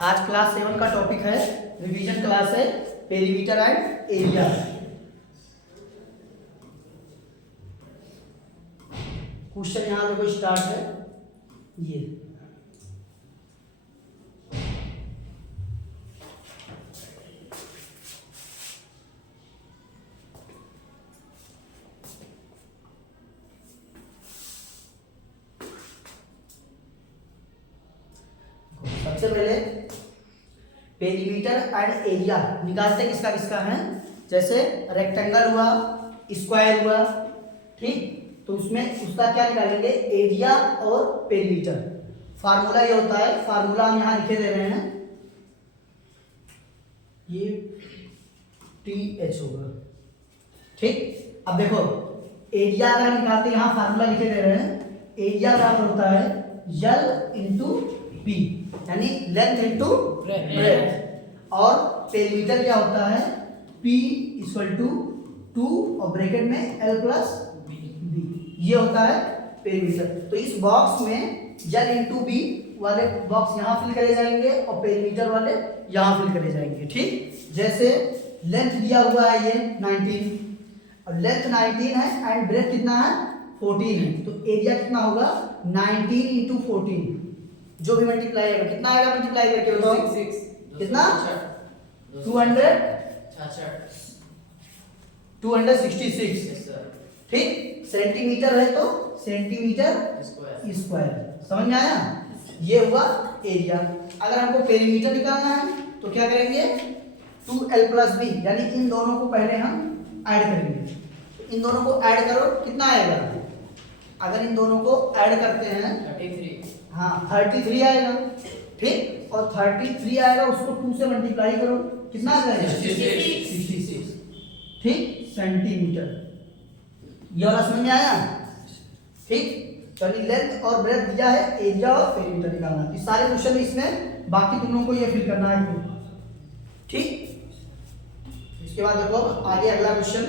आज क्लास 7 का टॉपिक है, रिवीजन क्लास है, पेरीमीटर एंड एरिया। क्वेश्चन यहाँ देखो स्टार्ट है ये। सबसे पहले पेरीमीटर एंड एरिया निकालते किसका किसका है। जैसे रेक्टेंगल हुआ, स्क्वायर हुआ, ठीक, तो उसमें उसका क्या निकालेंगे, एरिया और पेरीमीटर। फार्मूला ये होता है, फार्मूला हम यहाँ लिखे दे रहे हैं, ये TH होगा, ठीक। अब देखो एरिया अगर हम निकालते हैं, यहाँ फार्मूला लिखे दे रहे हैं, एरिया का होता है L इंटू P, यानी लेंथ इंटू ब्रेथ। और पेरीमीटर क्या होता है, P इक्वल टू 2 और ब्रैकेट में L प्लस B, ये होता है पेरीमीटर। तो इस बॉक्स में L इंटू B वाले बॉक्स यहाँ फिल करे जाएंगे और पेरीमीटर वाले यहाँ फिल करे जाएंगे, ठीक। जैसे लेंथ दिया हुआ है ये 19, और लेंथ 19 है एंड ब्रेथ कितना है 14 है, तो एरिया कितना होगा 19 इंटू 14, जो भी मल्टीप्लाई आएगा कितना आएगा, मल्टीप्लाई करके बताओ कितना 266, ठीक। सेंटीमीटर है तो सेंटीमीटर स्क्वायर, समझ में आया। ये हुआ एरिया। अगर हमको पेरीमीटर निकालना है तो क्या करेंगे, 2L प्लस बी, यानी इन दोनों को पहले हम ऐड करेंगे। इन दोनों को ऐड करो, कितना आएगा, अगर इन दोनों को ऐड करते हैं 33, हाँ 33 आएगा, ठीक। और 33 आएगा, उसको 2 से मल्टीप्लाई करो, कितना आ जाएगा 66, ठीक, सेंटीमीटर। ये वाला समझ में आया, ठीक। चलिए लेंथ और ब्रेथ दिया है, एरिया और पेरीमीटर निकालना है। सारे क्वेश्चन इसमें बाकी तुम लोगों को ये फिल करना है, ठीक। इसके बाद देखो आगे अगला क्वेश्चन,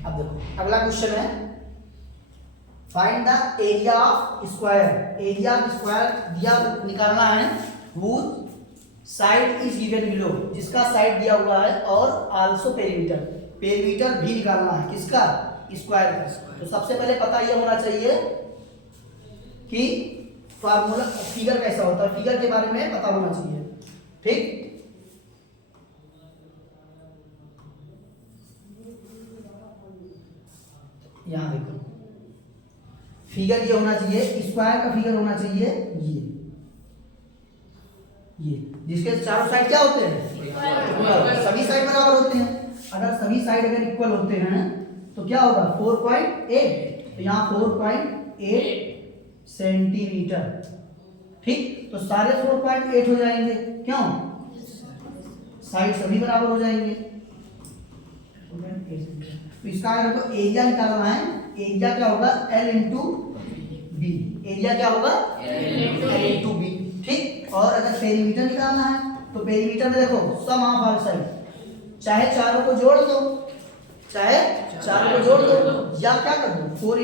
अब देखो अगला क्वेश्चन है, find the area of square. Area of square दिया निकालना है, whose side is given below, जिसका साइड दिया हुआ है, और आल्सो पेरीमीटर, पेरीमीटर भी निकालना है, किसका, स्क्वायर का। तो सबसे पहले पता यह होना चाहिए कि फार्मूला फिगर कैसा होता है, फिगर के बारे में पता होना चाहिए, ठीक। यहाँ देखो फिगर ये होना चाहिए, स्क्वायर का फिगर होना चाहिए ये जिसके चारों साइड क्या होते हैं, सभी साइड बराबर होते हैं। अगर सभी साइड अगर इक्वल होते हैं तो क्या होगा 4.8, तो यहाँ 4.8 सेंटीमीटर, ठीक। तो सारे 4.8 हो जाएंगे, क्यों, साइड सभी बराबर हो जाएंगे। तो इसका अगर हमको एरिया निकालना है, एरिया क्या होगा L इंटू बी, एरिया क्या होगा L इंटू बी, ठीक। और अगर पेरीमीटर निकालना है तो पेरीमीटर में देखो सम ऑफ ऑल साइड, चाहे चारों को जोड़ दो, चाहे चारों को जोड़ दो, या क्या कर दो 4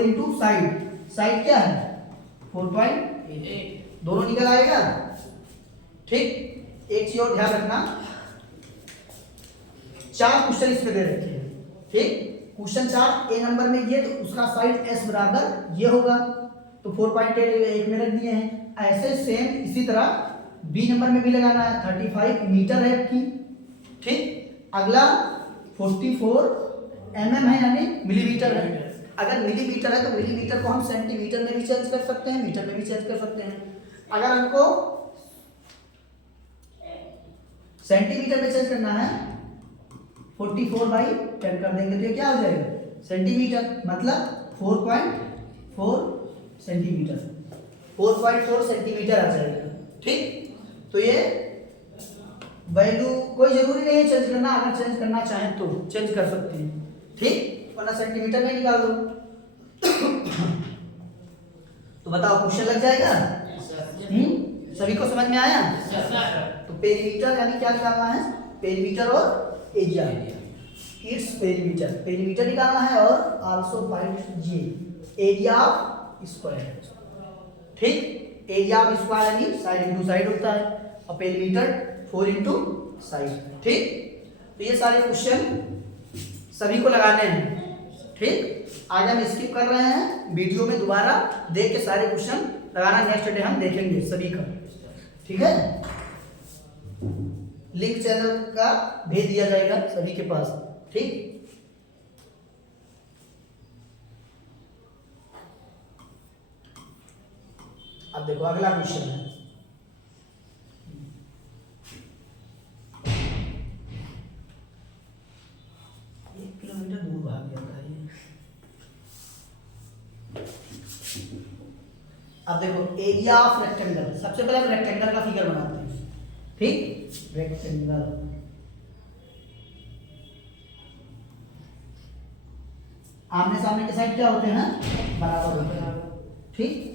इंटू साइड, साइड क्या है 4.8, दोनों निकल आएगा, ठीक। एक चीज और ध्यान रखना, 4 क्वेश्चन इस पे दे रखे हैं, ठीक। क्वेश्चन 4 ए नंबर में ये, तो उसका साइड S बराबर ये होगा, तो 4.8 एक में रख दिए हैं। ऐसे सेम इसी तरह बी नंबर में भी लगाना है, 35 मीटर है आपकी, ठीक। अगला 44 mm है, यानी मिलीमीटर है। अगर मिलीमीटर है तो मिलीमीटर को हम सेंटीमीटर में भी चेंज कर सकते हैं, मीटर में भी चेंज कर सकते हैं। अगर हमको सेंटीमीटर में चेंज करना है 44/10 कर देंगे, तो ये क्या हो जाएगा सेंटीमीटर, मतलब 4.4 सेंटीमीटर, 4.4 सेंटीमीटर आ जाएगा, ठीक। तो ये वैल्यू कोई जरूरी नहीं है चेंज करना, अगर चेंज करना चाहें तो चेंज कर सकते हैं, ठीक, वरना सेंटीमीटर में निकाल दो। तो बताओ क्वेश्चन लग जाएगा, सभी को समझ में आया। तो पेरीमीटर यानी क्या निकालना है, पेरीमीटर और एरिया, इट्स पेरीमीटर, पेरीमीटर निकालना है और आल्सो फाइंड ये एरिया ऑफ स्क्वायर। ठीक, एरिया ऑफ स्क्वायर यानी साइड इनटू साइड होता है और पेरीमीटर 4 इनटू साइड। ठीक, तो ये सारे क्वेश्चन सभी को लगाने हैं। ठीक, आज हम स्किप कर रहे हैं, वीडियो में दोबारा देख के सारे क्वेश्चन लगाना, नेक्स्ट डे हम देखेंगे सभी का। ठीक है, लिंक चैनल का भेज दिया जाएगा सभी के पास। ठीक, अब देखो अगला क्वेश्चन है। किलोमीटर दूर भाग जाता है ये। अब देखो एरिया ऑफ रेक्टेंगल, सबसे पहले हम रेक्टेंगल का फिगर बनाते हैं। ठीक, रेक्टेंगल आमने सामने के साइड क्या होते हैं, बराबर होते हैं। ठीक,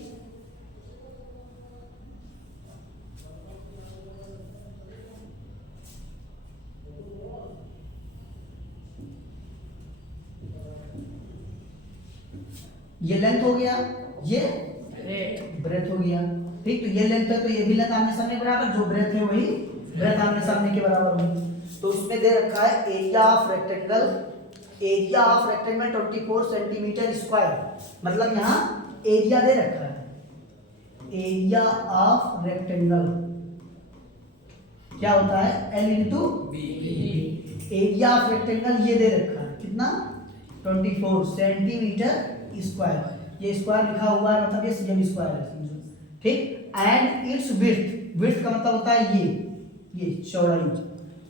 ये लेंथ हो गया, ये ब्रेथ हो गया। ठीक, तो ये लेंथ है तो ये भी लेंथ आमने सामने बराबर, जो ब्रेथ है वही ब्रेथ आमने सामने के बराबर होगी। तो उसमें दे रखा है area of rectangle, area of rectangle 24 centimetre square, मतलब यहाँ एरिया दे रखा है, एरिया ऑफ रेक्टेंगल क्या होता है, L into B. Area of rectangle ये दे रखा है कितना, 24 सेंटीमीटर स्क्वायर, ये स्क्वायर लिखा हुआ है मतलब ये सेम स्क्वायर है समझो। ठीक, एंड इट्स विड्थ, विड्थ का मतलब होता है ये चौड़ाई,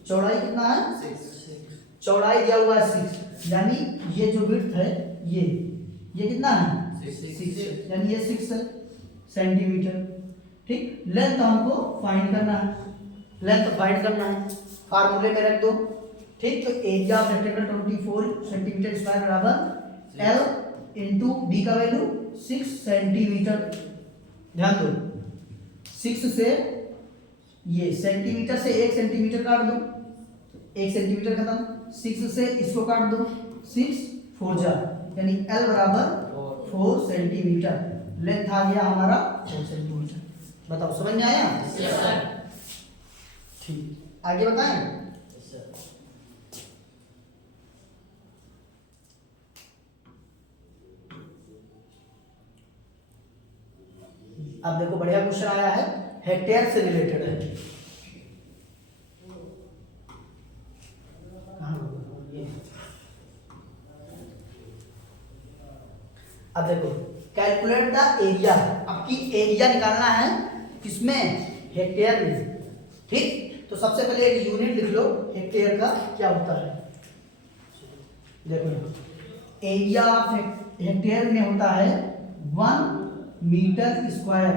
चौड़ाई कितना है, चौड़ाई दिया हुआ है 6, यानी ये जो विड्थ है ये कितना है 6, यानी ये 6 है सेंटीमीटर। ठीक, लेंथ हमको फाइंड करना है, लेंथ फाइंड करना है, फार्मूले में रख दो। ठीक, तो area of rectangle 24 centimetre square बराबर एल इंटू बी का वैल्यू 6 सेंटीमीटर। ध्यान दो 6 से ये सेंटीमीटर से 1 सेंटीमीटर काट दो, 1 सेंटीमीटर खत्म, 6 से इसको काट दो, 6 4 जा, यानी एल बराबर 4 सेंटीमीटर, लेंथ आ गया हमारा 4 सेंटीमीटर। बताओ समझ में आया? Yes sir. ठीक, आगे बताएं। अब देखो बढ़िया क्वेश्चन आया है, हेक्टेयर से रिलेटेड है। अब देखो कैलकुलेट द एरिया, आपकी एरिया निकालना है किसमें, हेक्टेयर में। ठीक, तो सबसे पहले एक यूनिट लिख लो हेक्टेयर का क्या होता है। देखो एरिया ऑफ हेक्टेयर में होता है 1 मीटर स्क्वायर,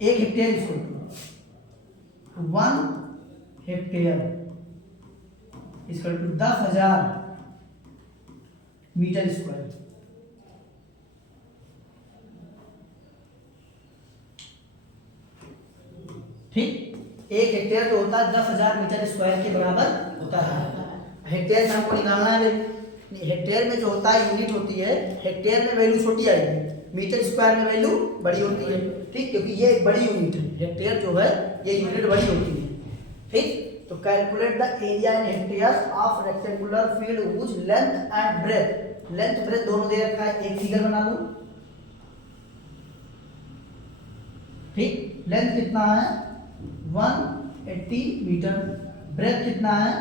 1 हेक्टेयर इसको 1 हेक्टेयर इसको 10,000 मीटर स्क्वायर। ठीक, 1 हेक्टेयर तो होता है 10,000 मीटर स्क्वायर के बराबर होता है। हेक्टेयर में हमको निकालना है, हेक्टेयर में जो होता है यूनिट होती है, हेक्टेयर में वैल्यू छोटी आएगी, मीटर स्क्वायर में वैल्यू बड़ी होती है। ठीक, क्योंकि ये एक बड़ी यूनिट है, हेक्टेयर जो है ये यूनिट बड़ी होती है। ठीक, तो calculate the area in hectare of rectangular field which length and breadth, length breadth दोनों दे रखा है, एक फिगर बना लो। ठीक, लेंथ कितना है 180 मीटर, ब्रेथ कितना है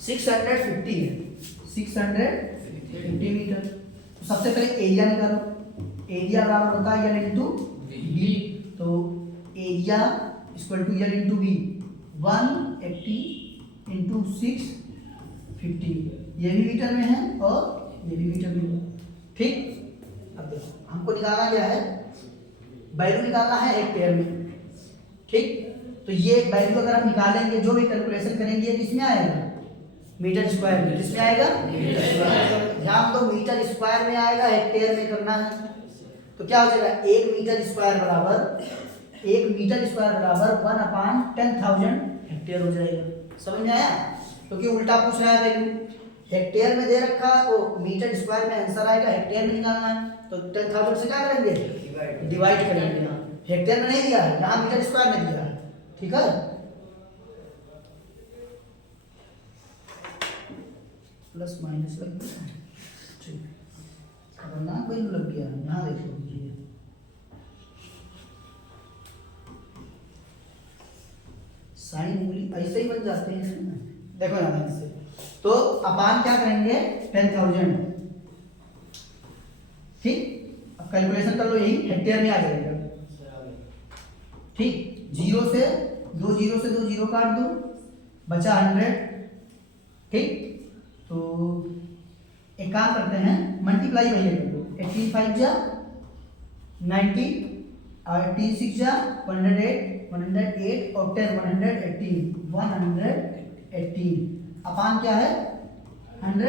650 है, 650 मीटर। तो सबसे पहले एरिया निकालो, एरिया बराबर होता है एल इंटू बी, तो area equal to L into B, 180 into 650, ये भी मीटर में है और ये भी मीटर में है। ठीक, अब देखो हमको निकालना क्या है, वैल्यू निकालना है हेक्टेयर में। ठीक, तो ये वैल्यू अगर हम निकालेंगे, जो भी कैलकुलेशन करेंगे किसमें आएगा, मीटर स्क्वायर में। किसमें आएगा, मीटर स्क्वायर। ध्यान दो मीटर स्क्वायर में आएगा, हेक्टेयर में करना है। तो क्या हो जाएगा 1 मीटर स्क्वायर बराबर 1/10,000 हेक्टेयर हो जाएगा। समझ में आया? क्योंकि उल्टा पूछ रहा है वैल्यू, हेक्टेयर में दे रखा है तो मीटर स्क्वायर में आंसर आएगा, हेक्टेयर में निकालना है तो 10,000 से क्या करेंगे, डिवाइड करेंगे। यहाँ हेक्टेयर में नहीं दिया है, यहाँ मीटर स्क्वायर में दिया है। ठीक है, प्लस माइनस लग गया, ठीक खतरनाक वैल्यू लग गया। यहाँ देखो ये साइन उंगली ऐसे ही बन जाते हैं। देखो यहाँ से तो अपान क्या करेंगे 10,000, ठीक। अब कैलकुलेशन कर लो, यही हेक्टेयर में आ जाएगा। ठीक, जीरो से दो जीरो काट दो, बचा 100। ठीक, तो एक काम करते हैं, मल्टीप्लाई वही कर दो। 18 5 जा 90 और 18 6 जा 108 और 10 118 अपान क्या है 100।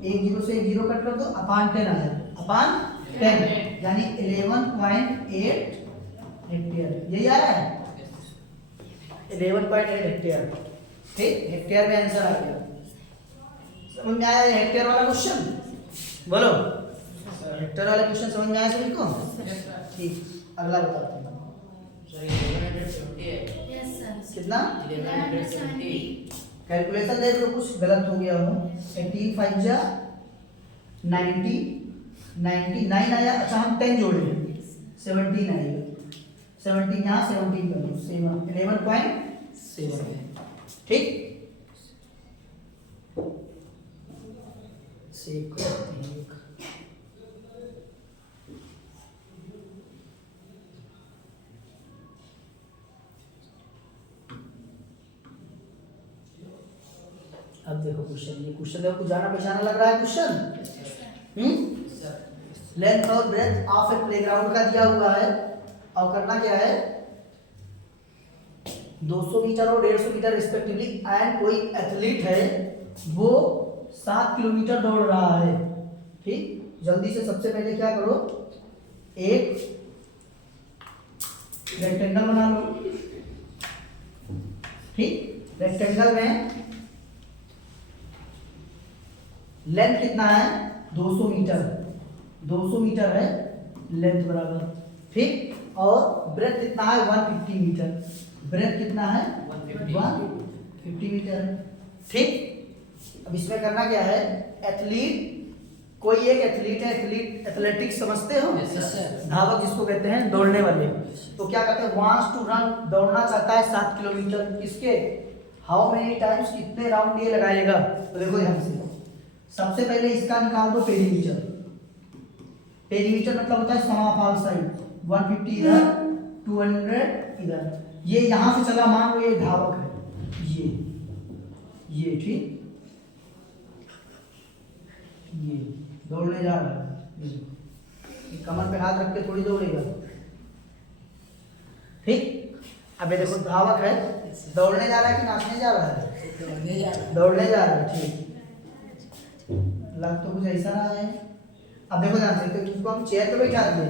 एक जीरो से एक जीरो कट कर दो, अपान 10 आया, अपान 10 यानी 11.8 हेक्टेयर। यही आ रहा है 11.8 हेक्टेयर। ठीक, हेक्टेयर में आंसर आ गया। समझ में आया हेक्टेयर वाला क्वेश्चन? बोलो, हेक्टेयर वाला क्वेश्चन समझ में आया सभी को? ठीक, अगला बताते हैं। कितना? 1170। कैलकुलेशन देख लो, कुछ गलत हो गया हो। 18 5 जा 90 99 आया। अच्छा हम 10 जोड़े 17 आएगा, 17 यहाँ 17 कर लो, 11.7। ठीक, सेव करते हैं। अब देखो क्वेश्चन, ये क्वेश्चन देखो कुछ जाना पहचाना लग रहा है क्वेश्चन। लेंथ और ब्रेथ ऑफ ए प्लेग्राउंड का दिया हुआ है और करना क्या है 200 मीटर और 150 मीटर रिस्पेक्टिवली, एंड कोई एथलीट है वो 7 किलोमीटर दौड़ रहा है। ठीक, जल्दी से सबसे पहले क्या करो, एक रेक्टेंगल बना लो। ठीक, रेक्टेंगल में लेंथ कितना है 200 मीटर, 200 मीटर है लेंथ बराबर। ठीक, और ब्रेथ कितना है 150 मीटर, ब्रेथ कितना है 150 मीटर है। ठीक, अब इसमें करना क्या है, एथलीट, कोई एक एथलीट है, एथलेटिक्स समझते हो, धावक जिसको कहते हैं, दौड़ने वाले। तो क्या कहते हैं, वांट्स टू रन, दौड़ना चाहता है 7 किलोमीटर। किसके, हाउ मेनी टाइम्स, कितने राउंड ये लगाएगा। तो देखो ध्यान से, सबसे पहले इसका निकाल दो पेरीमीटर। पेरीमीटर मतलब होता है समापाल साइड, 150 इधर 200 इधर। ये यहां से चला, मान लो ये धावक है, ये ठीक, ये दौड़ने जा रहा है, ये कमर पे हाथ रख के थोड़ी दौड़ेगा। ठीक, अब ये देखो धावक है, दौड़ने जा रहा है कि नाचने जा रहा है, दौड़ने जा रहा है। ठीक, लग तो कुछ ऐसा रहा है। अब देखो ध्यान से, तो इसको हम चेयर पे बैठा दिए,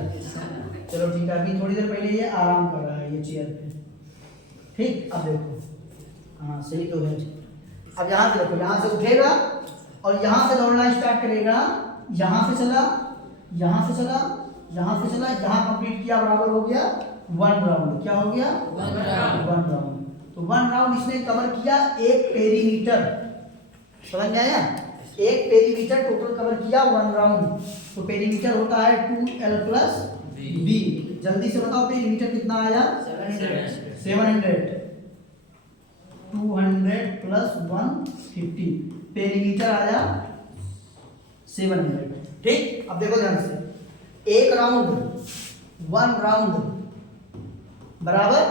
चलो ठीक है, अभी थोड़ी देर पहले ये आराम कर रहा है ये चेयर पे। ठीक, अब देखो, हाँ सही तो है। अब यहाँ से देखो, यहाँ से उठेगा और यहाँ से दौड़ना स्टार्ट करेगा। यहाँ से चला, यहाँ से चला, यहाँ से चला, यहाँ कंप्लीट किया, बराबर हो गया 1 राउंड। क्या हो गया 1 राउंड। तो 1 राउंड इसने कवर किया 1 पेरीमीटर। समझ में आया, 1 पेरीमीटर टोटल कवर किया 1 राउंड। तो पेरीमीटर होता है 2L + B। जल्दी से बताओ पेरीमीटर कितना आया 700। 200 + 150 पेरीमीटर आया 700। ठीक, अब देखो ध्यान से, 1 राउंड 1 राउंड बराबर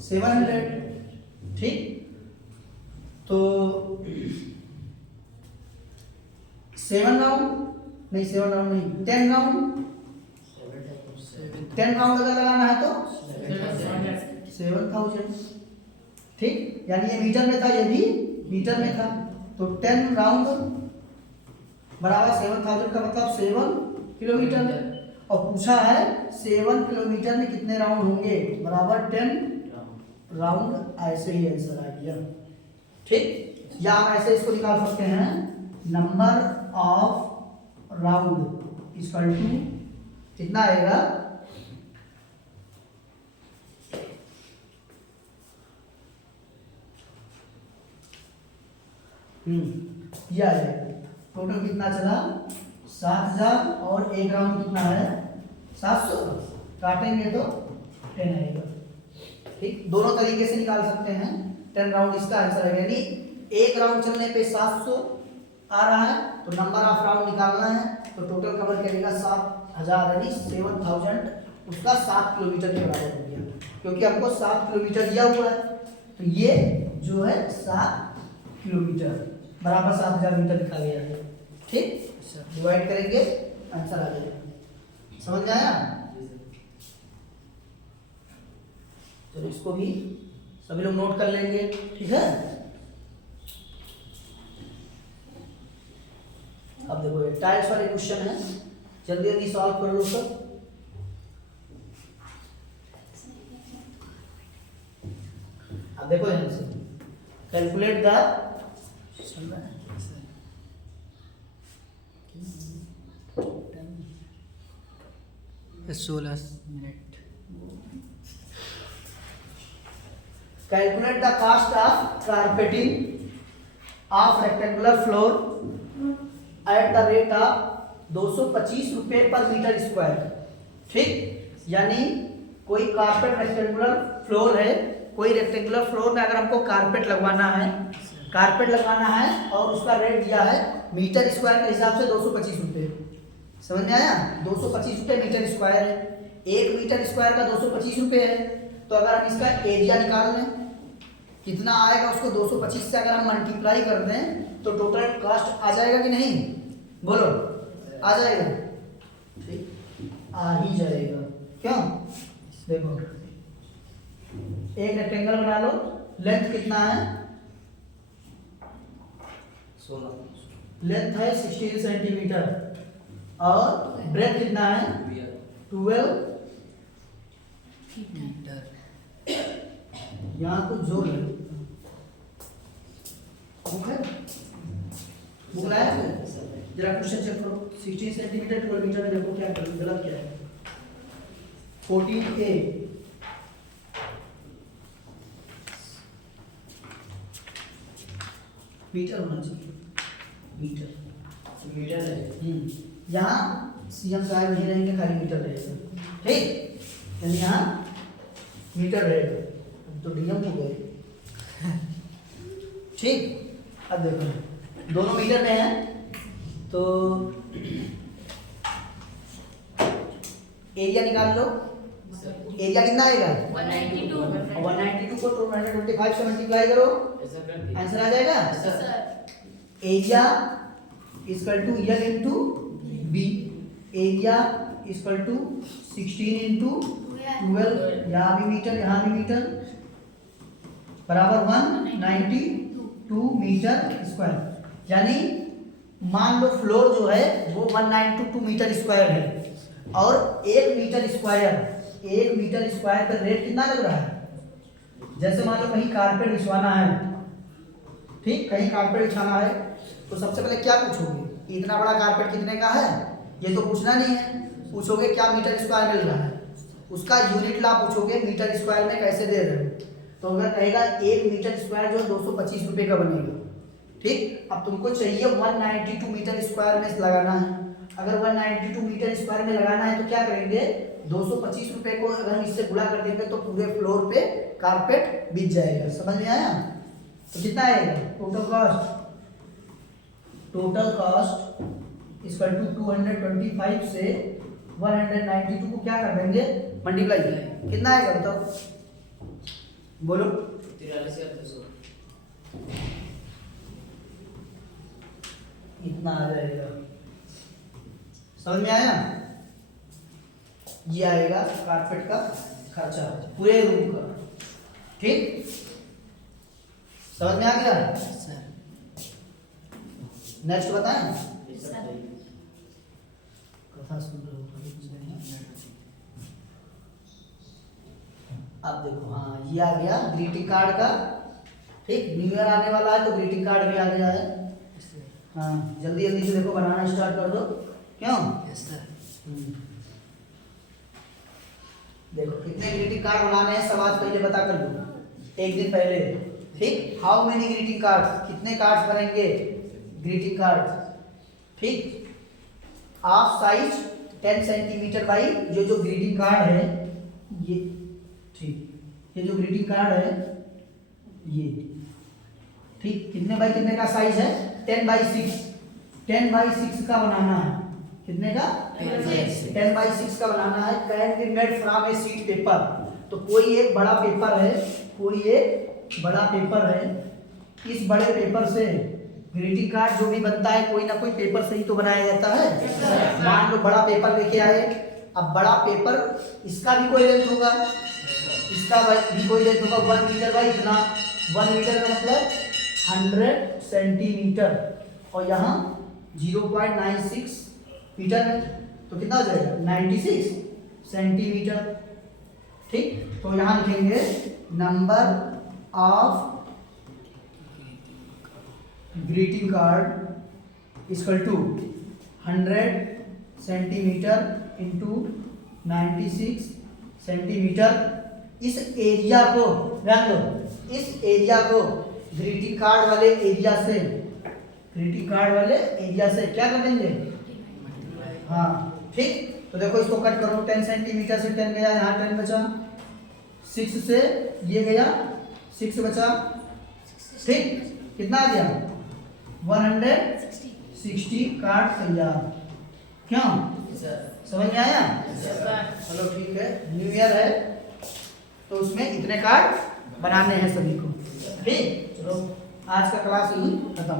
700। ठीक, तो 7 राउंड नहीं, 10 राउंड, 10 राउंड अगर लगाना है तो 7000। ठीक, यानी ये मीटर में था, ये भी मीटर में था। तो 10 राउंड बराबर 7000 का मतलब 7 किलोमीटर। और पूछा है 7 किलोमीटर में कितने राउंड होंगे, बराबर 10 राउंड, ऐसे ही आंसर आ गया। ठीक, या हम ऐसे इसको निकाल सकते हैं, number of round equal to कितना आएगा, यह आ जाएगा। टोटल कितना चला 7000 और एक राउंड कितना है 700, काटेंगे तो 10 आएगा। ठीक, दोनों तरीके से निकाल सकते हैं। 10 राउंड इसका आंसर है, यानी एक राउंड चलने पे 700 आ रहा है, तो नंबर ऑफ राउंड निकालना है, तो टोटल कवर करेगा 7000 यानी 7000, उसका 7 किलोमीटर के बराबर हो गया, क्योंकि हमको 7 किलोमीटर दिया हुआ है, तो ये जो है 7 किलोमीटर बराबर 7000 मीटर लिखा गया है। ठीक, डिवाइड करेंगे आंसर आ जाएगा। समझ में आया? चलो इसको भी सभी लोग नोट कर लेंगे। ठीक है, अब देखो ये टाइल्स वाले क्वेश्चन है, जल्दी जल्दी सॉल्व कर लो सब। अब देखो यहां से calculate the 16 minute. Calculate the cost of carpeting of rectangular floor at the rate of 225 रुपए पर मीटर स्क्वायर। ठीक, यानी कोई कारपेट रेक्टेंगुलर फ्लोर है, कोई रेक्टेंगुलर फ्लोर में अगर हमको कारपेट लगवाना है और उसका रेट दिया है मीटर स्क्वायर के हिसाब से 225 रुपये। समझ में आया? 225 रुपये मीटर स्क्वायर है, 1 मीटर स्क्वायर का 225 रुपये है, तो अगर हम इसका एरिया निकाल लें कितना आएगा, उसको 225 से अगर हम मल्टीप्लाई कर दें तो टोटल कॉस्ट आ जाएगा कि नहीं, बोलो आ जाएगा? ठीक, आ ही जाएगा। क्यों? देखो एक रेक्टेंगल बना लो, लेंथ कितना है 16, लेंथ है 16 सेंटीमीटर और ब्रेथ कितना है 12 मीटर। यहाँ कुछ जोर है, बुक है, बुक लाया है? जरा क्वेश्चन चेक करो। 16 सेंटीमीटर 12 मीटर में देखो क्या गलत क्या है। 14A मीटर होना चाहिए, मीटर है। यहाँ सीएम साहब नहीं रहेंगे, खाली मीटर रहेगा। ठीक, यानी यहाँ मीटर रहेगा, तो डीएम हो गए। ठीक, अब देखो दोनों मीटर में है, तो एरिया निकाल लो। एरिया कितना आएगा 192 को 225 से मल्टीप्लाई करो, आंसर आ जाएगा। Area equal to L into B, area equal to 16 into 12, यहाँ भी मीटर यहाँ भी मीटर, बराबर 192 मीटर स्क्वायर। यानी मान लो फ्लोर जो है वो 192 मीटर स्क्वायर है, और 1 मीटर स्क्वायर का रेट कितना लग रहा है। जैसे मान लो कहीं कारपेट बिछवाना है, ठीक, कहीं कारपेट बिछाना है, तो सबसे पहले क्या पूछोगे, इतना बड़ा कारपेट कितने का है, ये तो पूछना नहीं है। पूछोगे क्या मीटर स्क्वायर मिल रहा है, उसका यूनिट ला पूछोगे, मीटर स्क्वायर में कैसे दे रहे हो, तो अगर कहेगा 1 मीटर स्क्वायर जो 225 रुपये का बनेगा। ठीक, अब तुमको चाहिए 192 मीटर स्क्वायर में लगाना है। अगर 192 मीटर स्क्वायर में लगाना है तो क्या करेंगे, 225 रुपये को अगर हम इससे गुणा कर देंगे तो पूरे फ्लोर पे कारपेट बिछ जाएगा। समझ में आया? तो कितना आएगा टोटल कॉस्ट इक्वल टू 225 से 192 को क्या कर देंगे मल्टीप्लाई, कितना आएगा बताओ, बोलो। 43,800 इतना आ जाएगा। समझ में आया? ये आएगा कारपेट का खर्चा पूरे रूम का। ठीक, समझ में आ गया? नेक्स्ट बताएं। कथा सुन रहे हो अब देखो हाँ ये आ गया ग्रीटिंग कार्ड का। ठीक, न्यू ईयर आने वाला है तो ग्रीटिंग कार्ड भी आ गया है। हाँ जल्दी जल्दी से देखो बनाना स्टार्ट कर दो। क्यों? Yes sir. देखो कितने ग्रीटिंग कार्ड बनाने हैं सब आज पहले बता कर लो, एक दिन पहले। ठीक, हाउ मेनी ग्रीटिंग कार्ड, कितने कार्ड्स बनेंगे ग्रीटिंग कार्ड। ठीक, ऑफ साइज 10 सेंटीमीटर बाई जो ग्रीटिंग कार्ड है ये। ठीक, ये जो ग्रीटिंग कार्ड है ये। ठीक, कितने बाई कितने का साइज है? 10/6। 10/6 का बनाना है। कितने का? 10/6 का बनाना है। Can be made from A sheet paper. तो कोई एक बड़ा पेपर है, कोई एक बड़ा पेपर है, इस बड़े पेपर से ग्रीटिंग कार्ड जो भी बनता है कोई ना कोई पेपर से ही तो बनाया जाता है। मान लो बड़ा पेपर लेके आए, अब बड़ा पेपर इसका भी कोई लेंथ होगा, इसका भी कोई लेंथ होगा 1 मीटर बाई इतना। 1 मीटर का मतलब 100 सेंटीमीटर और यहाँ 0.96 मीटर है तो कितना हो जाएगा 96 सेंटीमीटर। ठीक, तो यहाँ लिखेंगे number of greeting card equal to 100 centimetre into 96 centimetre. इस एरिया को ध्यान दो, इस एरिया को ग्रीटिंग कार्ड वाले एरिया से, ग्रीटिंग कार्ड वाले एरिया से क्या कर देंगे? हाँ ठीक, तो देखो इसको कट करो। 10 सेंटीमीटर से 10 गया, यहाँ 10 बचा, 6 से ये गया 6 बचा। ठीक, कितना आ गया? 160 कार्ड तैयार। क्यों? समझ में आया? चलो ठीक है, न्यू ईयर है तो उसमें इतने कार्ड बनाने हैं सभी को। ठीक, चलो आज का क्लास यही खत्म।